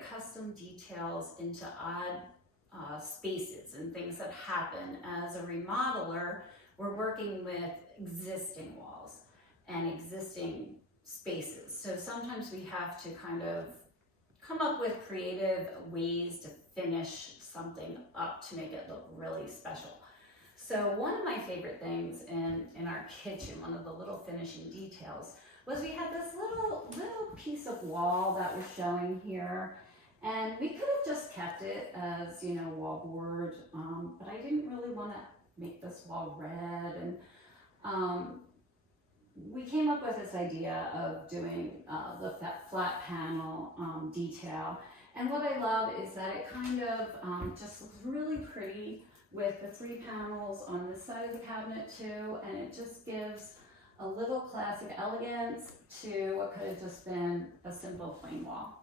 incorporate custom details into odd spaces and things that happen. As a remodeler, we're working with existing walls and existing spaces. So sometimes we have to kind of come up with creative ways to finish something up to make it look really special. So one of my favorite things in our kitchen, one of the little finishing details, was we had this little piece of wall that was showing here, and we could have just kept it as, you know, wallboard, but I didn't really want to make this wall red, and we came up with this idea of doing the flat panel detail. And what I love is that it kind of just looks really pretty with the 3 panels on this side of the cabinet too, and it just gives a little classic elegance to what could have just been a simple plain wall.